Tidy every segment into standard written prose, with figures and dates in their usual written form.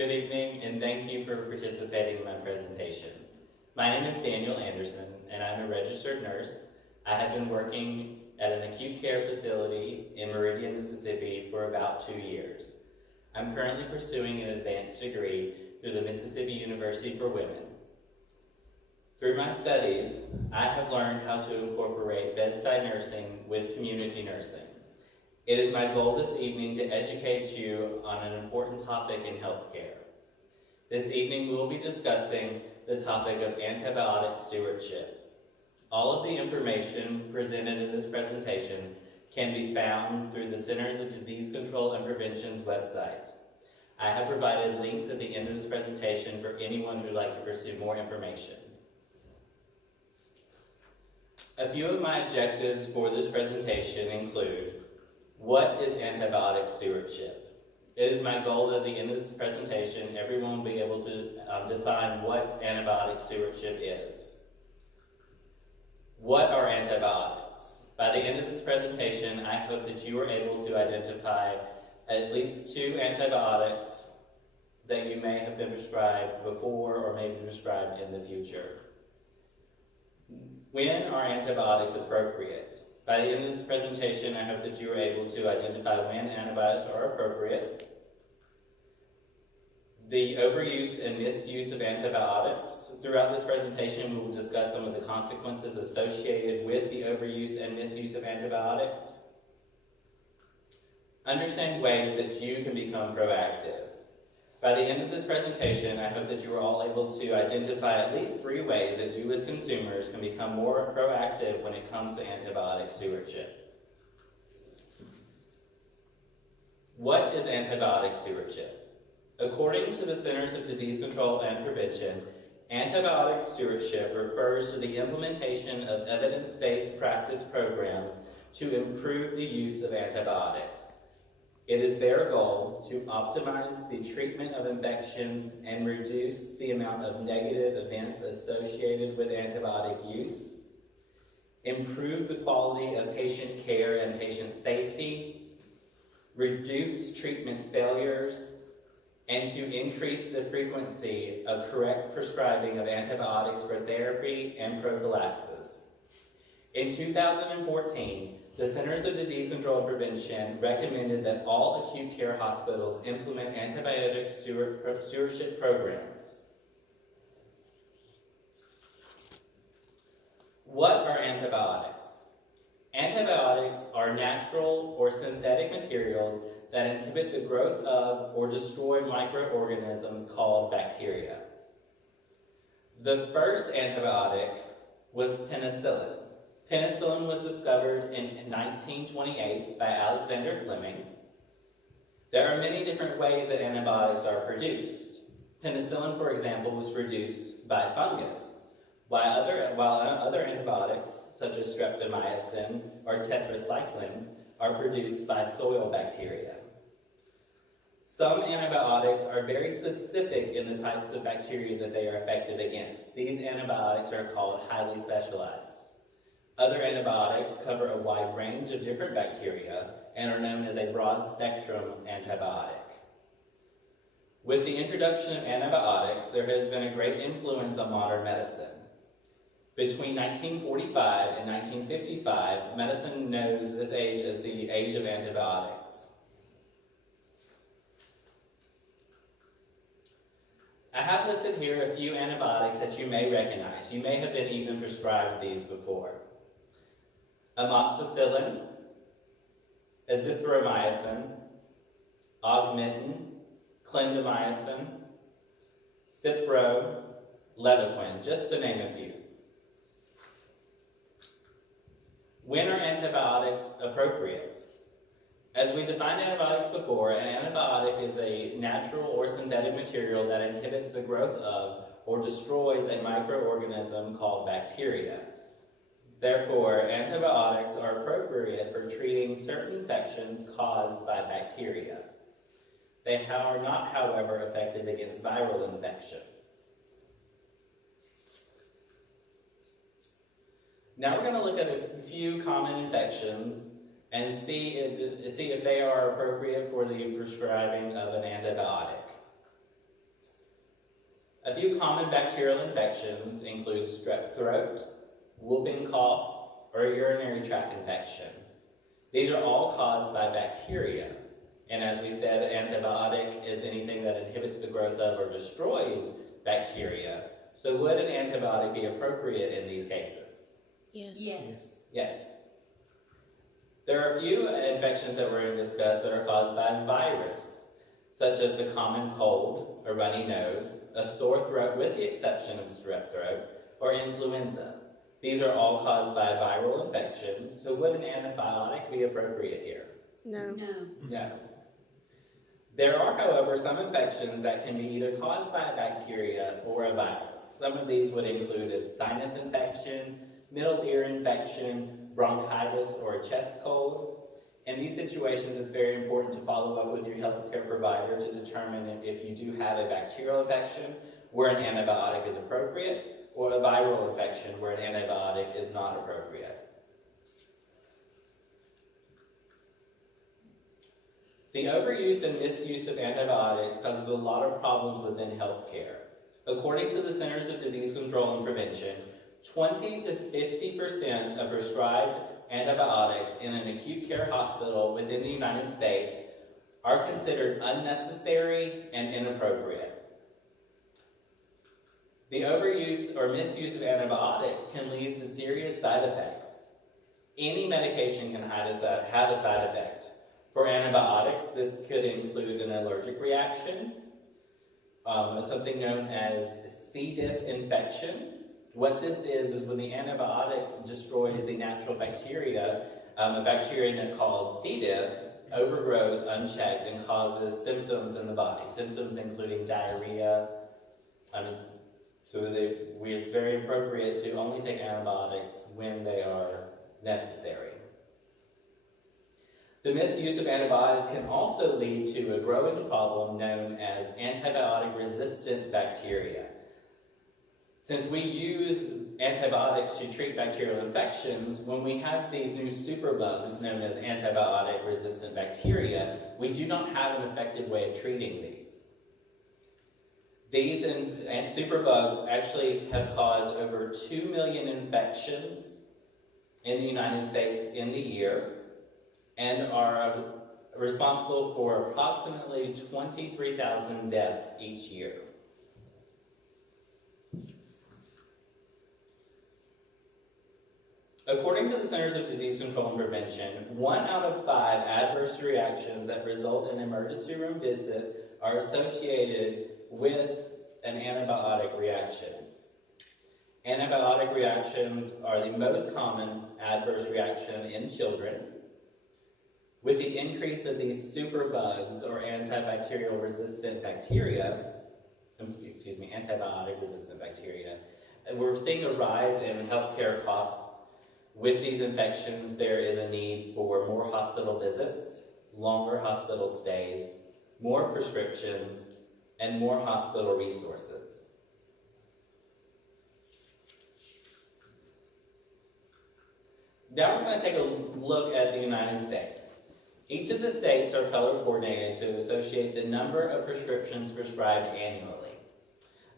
Good evening, and thank you for participating in my presentation. My name is Daniel Anderson, and I'm a registered nurse. I have been working at an acute care facility in Meridian, Mississippi for about 2 years. I'm currently pursuing an advanced degree through the Mississippi University for Women. Through my studies, I have learned how to incorporate bedside nursing with community nursing. It is my goal this evening to educate you on an important topic in healthcare. This evening we will be discussing the topic of antibiotic stewardship. All of the information presented in this presentation can be found through the Centers of Disease Control and Prevention's website. I have provided links at the end of this presentation for anyone who would like to pursue more information. A few of my objectives for this presentation include: what is antibiotic stewardship? It is my goal that at the end of this presentation, everyone will be able to define what antibiotic stewardship is. What are antibiotics? By the end of this presentation, I hope that you are able to identify at least 2 antibiotics that you may have been prescribed before or may be prescribed in the future. When are antibiotics appropriate? By the end of this presentation, I hope that you are able to identify when antibiotics are appropriate, the overuse and misuse of antibiotics. Throughout this presentation, we will discuss some of the consequences associated with the overuse and misuse of antibiotics. Understand ways that you can become proactive. By the end of this presentation, I hope that you are all able to identify at least 3 ways that you as consumers can become more proactive when it comes to antibiotic stewardship. What is antibiotic stewardship? According to the Centers of Disease Control and Prevention, antibiotic stewardship refers to the implementation of evidence-based practice programs to improve the use of antibiotics. It is their goal to optimize the treatment of infections and reduce the amount of negative events associated with antibiotic use, improve the quality of patient care and patient safety, reduce treatment failures, and to increase the frequency of correct prescribing of antibiotics for therapy and prophylaxis. In 2014, the Centers of Disease Control and Prevention recommended that all acute care hospitals implement antibiotic stewardship programs. What are antibiotics? Antibiotics are natural or synthetic materials that inhibit the growth of or destroy microorganisms called bacteria. The first antibiotic was penicillin. Penicillin was discovered in 1928 by Alexander Fleming. There are many different ways that antibiotics are produced. Penicillin, for example, was produced by fungus, while other antibiotics, such as streptomycin or tetracycline, are produced by soil bacteria. Some antibiotics are very specific in the types of bacteria that they are effective against. These antibiotics are called highly specialized. Other antibiotics cover a wide range of different bacteria and are known as a broad-spectrum antibiotic. With the introduction of antibiotics, there has been a great influence on modern medicine. Between 1945 and 1955, medicine knows this age as the age of antibiotics. I have listed here a few antibiotics that you may recognize. You may have been even prescribed these before. Amoxicillin, azithromycin, augmentin, clindamycin, Cipro, Levaquin, just to name a few. When are antibiotics appropriate? As we defined antibiotics before, an antibiotic is a natural or synthetic material that inhibits the growth of or destroys a microorganism called bacteria. Therefore, antibiotics are appropriate for treating certain infections caused by bacteria. They are not, however, effective against viral infections. Now we're going to look at a few common infections and see if they are appropriate for the prescribing of an antibiotic. A few common bacterial infections include strep throat, whooping cough, or urinary tract infection. These are all caused by bacteria. And as we said, antibiotic is anything that inhibits the growth of or destroys bacteria. So would an antibiotic be appropriate in these cases? Yes. Yes. Yes. There are a few infections that we're going to discuss that are caused by virus, such as the common cold, a runny nose, a sore throat with the exception of strep throat, or influenza. These are all caused by viral infections, so would an antibiotic be appropriate here? No. No. There are, however, some infections that can be either caused by a bacteria or a virus. Some of these would include a sinus infection, middle ear infection, bronchitis, or a chest cold. In these situations, it's very important to follow up with your healthcare provider to determine if you do have a bacterial infection where an antibiotic is appropriate, or a viral infection where an antibiotic is not appropriate. The overuse and misuse of antibiotics causes a lot of problems within healthcare. According to the Centers of Disease Control and Prevention, 20 to 50% of prescribed antibiotics in an acute care hospital within the United States are considered unnecessary and inappropriate. The overuse or misuse of antibiotics can lead to serious side effects. Any medication can have a side effect. For antibiotics, this could include an allergic reaction, something known as C. diff infection. What this is when the antibiotic destroys the natural bacteria, a bacteria called C. diff overgrows unchecked and causes symptoms in the body, symptoms including diarrhea. It's very appropriate to only take antibiotics when they are necessary. The misuse of antibiotics can also lead to a growing problem known as antibiotic-resistant bacteria. Since we use antibiotics to treat bacterial infections, when we have these new superbugs known as antibiotic-resistant bacteria, we do not have an effective way of treating these. These superbugs actually have caused over 2 million infections in the United States in the year, and are responsible for approximately 23,000 deaths each year. According to the Centers of Disease Control and Prevention, 1 out of 5 adverse reactions that result in an emergency room visit are associated with an antibiotic reaction. Antibiotic reactions are the most common adverse reaction in children. With the increase of these superbugs or antibacterial resistant bacteria, antibiotic resistant bacteria, we're seeing a rise in healthcare costs. With these infections, there is a need for more hospital visits, longer hospital stays, more prescriptions, and more hospital resources. Now we're going to take a look at the United States. Each of the states are color coordinated to associate the number of prescriptions prescribed annually.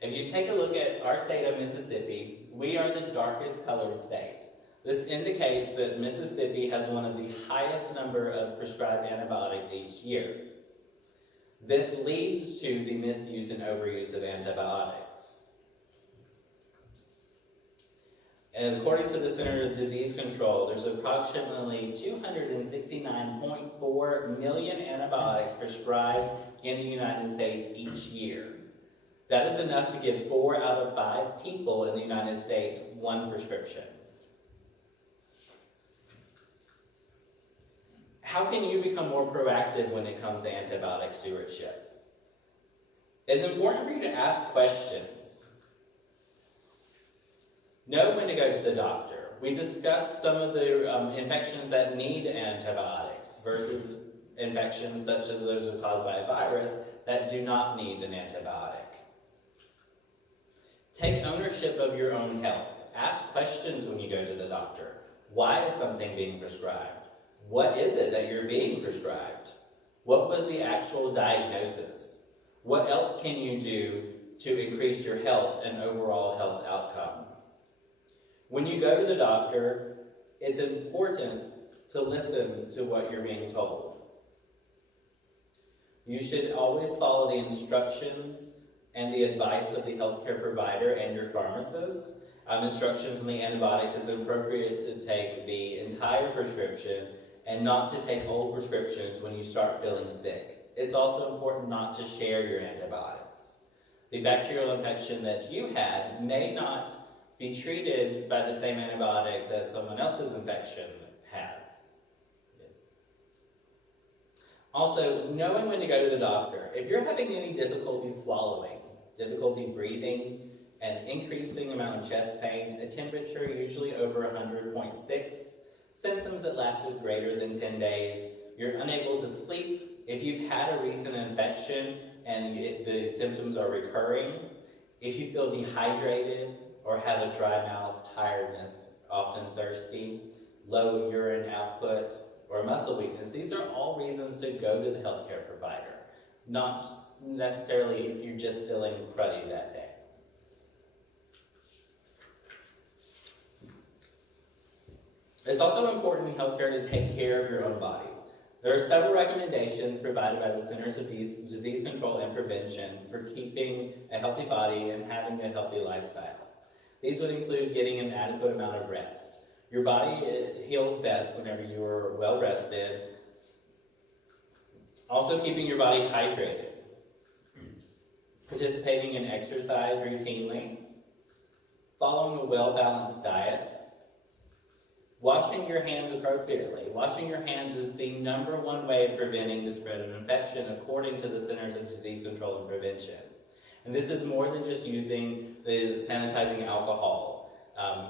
If you take a look at our state of Mississippi, we are the darkest colored state. This indicates that Mississippi has one of the highest number of prescribed antibiotics each year. This leads to the misuse and overuse of antibiotics. And according to the Center for Disease Control, there's approximately 269.4 million antibiotics prescribed in the United States each year. That is enough to give 4 out of 5 people in the United States one prescription. How can you become more proactive when it comes to antibiotic stewardship? It's important for you to ask questions. Know when to go to the doctor. We discussed some of the infections that need antibiotics versus infections such as those caused by a virus that do not need an antibiotic. Take ownership of your own health. Ask questions when you go to the doctor. Why is something being prescribed? What is it that you're being prescribed? What was the actual diagnosis? What else can you do to increase your health and overall health outcome. When you go to the doctor, it's important to listen to what you're being told. You should always follow the instructions and the advice of the healthcare provider and your pharmacist. Instructions on the antibiotics is appropriate to take the entire prescription and not to take old prescriptions when you start feeling sick. It's also important not to share your antibiotics. The bacterial infection that you had may not be treated by the same antibiotic that someone else's infection has. Yes. Also, knowing when to go to the doctor. If you're having any difficulty swallowing, difficulty breathing, an increasing amount of chest pain, a temperature usually over 100.6, symptoms that lasted greater than 10 days, you're unable to sleep, if you've had a recent infection and the symptoms are recurring, if you feel dehydrated or have a dry mouth, tiredness, often thirsty, low urine output, or muscle weakness, these are all reasons to go to the healthcare provider, not necessarily if you're just feeling cruddy that day. It's also important in healthcare to take care of your own body. There are several recommendations provided by the Centers of Disease Control and Prevention for keeping a healthy body and having a healthy lifestyle. These would include getting an adequate amount of rest. Your body heals best whenever you are well rested. Also keeping your body hydrated. Participating in exercise routinely. Following a well-balanced diet. Washing your hands appropriately. Washing your hands is the #1 way of preventing the spread of infection according to the Centers of Disease Control and Prevention. And this is more than just using the sanitizing alcohol.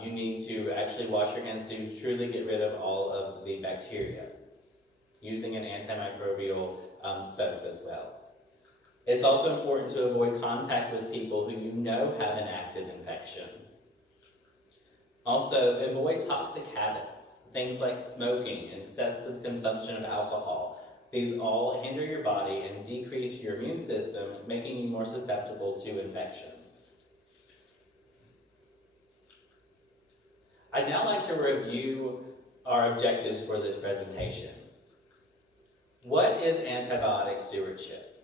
You need to actually wash your hands to truly get rid of all of the bacteria. Using an antimicrobial soap as well. It's also important to avoid contact with people who you know have an active infection. Also, avoid toxic habits, things like smoking and excessive consumption of alcohol. These all hinder your body and decrease your immune system, making you more susceptible to infection. I'd now like to review our objectives for this presentation. What is antibiotic stewardship?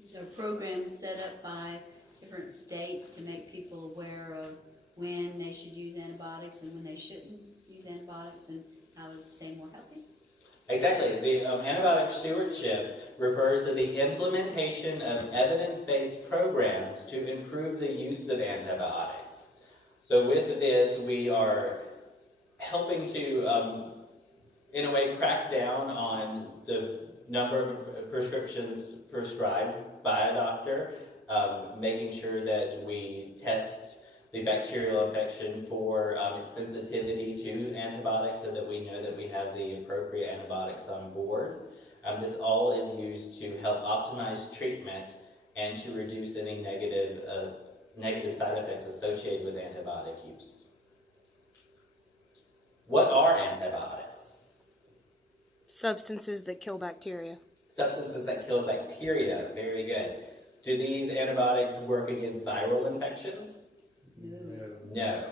These are programs set up by different states to make people aware of when they should use antibiotics and when they shouldn't use antibiotics and how to stay more healthy. Exactly. The antibiotic stewardship refers to the implementation of evidence-based programs to improve the use of antibiotics. So with this, we are helping to, in a way, crack down on the number of prescriptions prescribed by a doctor, making sure that we test the bacterial infection for its sensitivity to antibiotics so that we know that we have the appropriate antibiotics on board. This all is used to help optimize treatment and to reduce any negative side effects associated with antibiotic use. What are antibiotics? Substances that kill bacteria. Substances that kill bacteria. Very good. Do these antibiotics work against viral infections? No.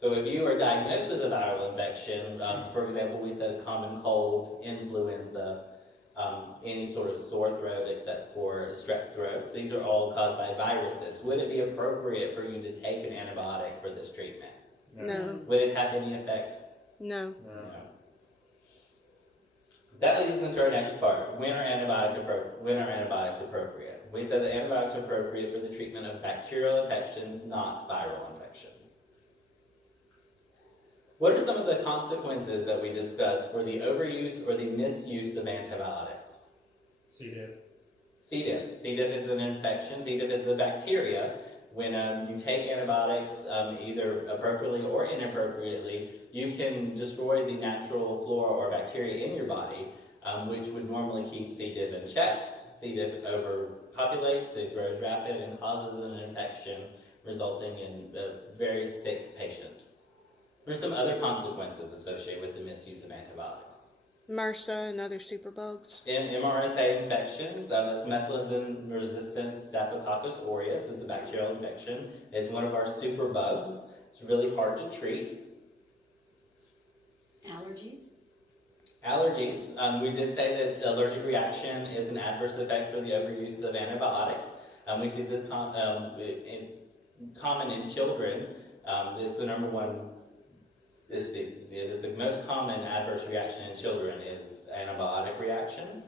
So if you are diagnosed with a viral infection, for example, we said common cold, influenza, any sort of sore throat except for strep throat, these are all caused by viruses. Would it be appropriate for you to take an antibiotic for this treatment? No. Would it have any effect? No. No. That leads us into our next part. When are antibiotics appropriate? We said that antibiotics are appropriate for the treatment of bacterial infections, not viral infections. What are some of the consequences that we discussed for the overuse or the misuse of antibiotics? C. diff. C. diff. C. diff is an infection. C. diff is a bacteria. When you take antibiotics either appropriately or inappropriately, you can destroy the natural flora or bacteria in your body, which would normally keep C. diff in check. C. diff overpopulates, it grows rapid, and causes an infection, resulting in a very sick patient. There are some other consequences associated with the misuse of antibiotics. MRSA and other superbugs. MRSA infections, that's methicillin-resistant Staphylococcus aureus, is a bacterial infection. It's one of our superbugs. It's really hard to treat. Allergies? Allergies, we did say that allergic reaction is an adverse effect for the overuse of antibiotics. We see this, it's common in children. It's the number one, it is the most common adverse reaction in children is antibiotic reactions.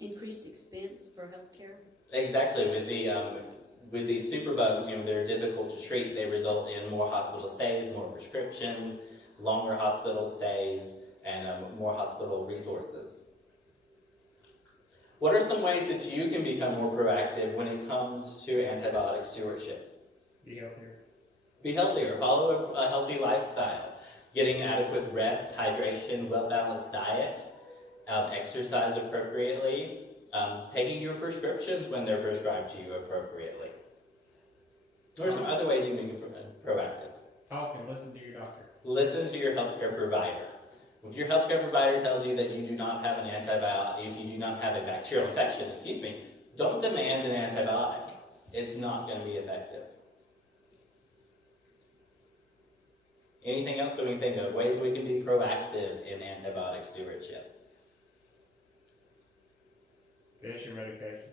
Increased expense for healthcare? Exactly, with these superbugs, they're difficult to treat. They result in more hospital stays, more prescriptions, longer hospital stays, and more hospital resources. What are some ways that you can become more proactive when it comes to antibiotic stewardship? Be healthier. Be healthier, follow a healthy lifestyle, getting adequate rest, hydration, well-balanced diet, exercise appropriately, taking your prescriptions when they're prescribed to you appropriately. What are some other ways you can be proactive? Talk and listen to your doctor. Listen to your healthcare provider. If your healthcare provider tells you that you do not have an antibiotic, if you do not have a bacterial infection, don't demand an antibiotic. It's not going to be effective. Anything else that we can think of? Ways we can be proactive in antibiotic stewardship? Finish your medication.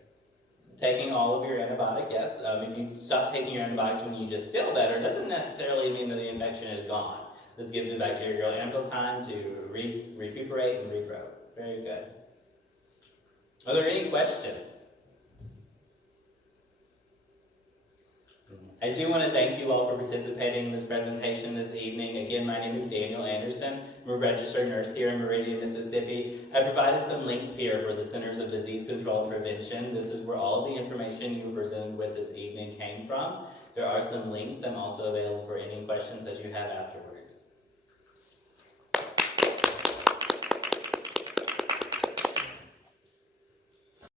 Taking all of your antibiotic, yes. If you stop taking your antibiotics when you just feel better, doesn't necessarily mean that the infection is gone. This gives the bacterial ample time to recuperate and regrow. Very good. Are there any questions? I do want to thank you all for participating in this presentation this evening. Again, my name is Daniel Anderson. I'm a registered nurse here in Meridian, Mississippi. I provided some links here for the Centers of Disease Control and Prevention. This is where all of the information you were presented with this evening came from. There are some links. I'm also available for any questions that you have afterwards.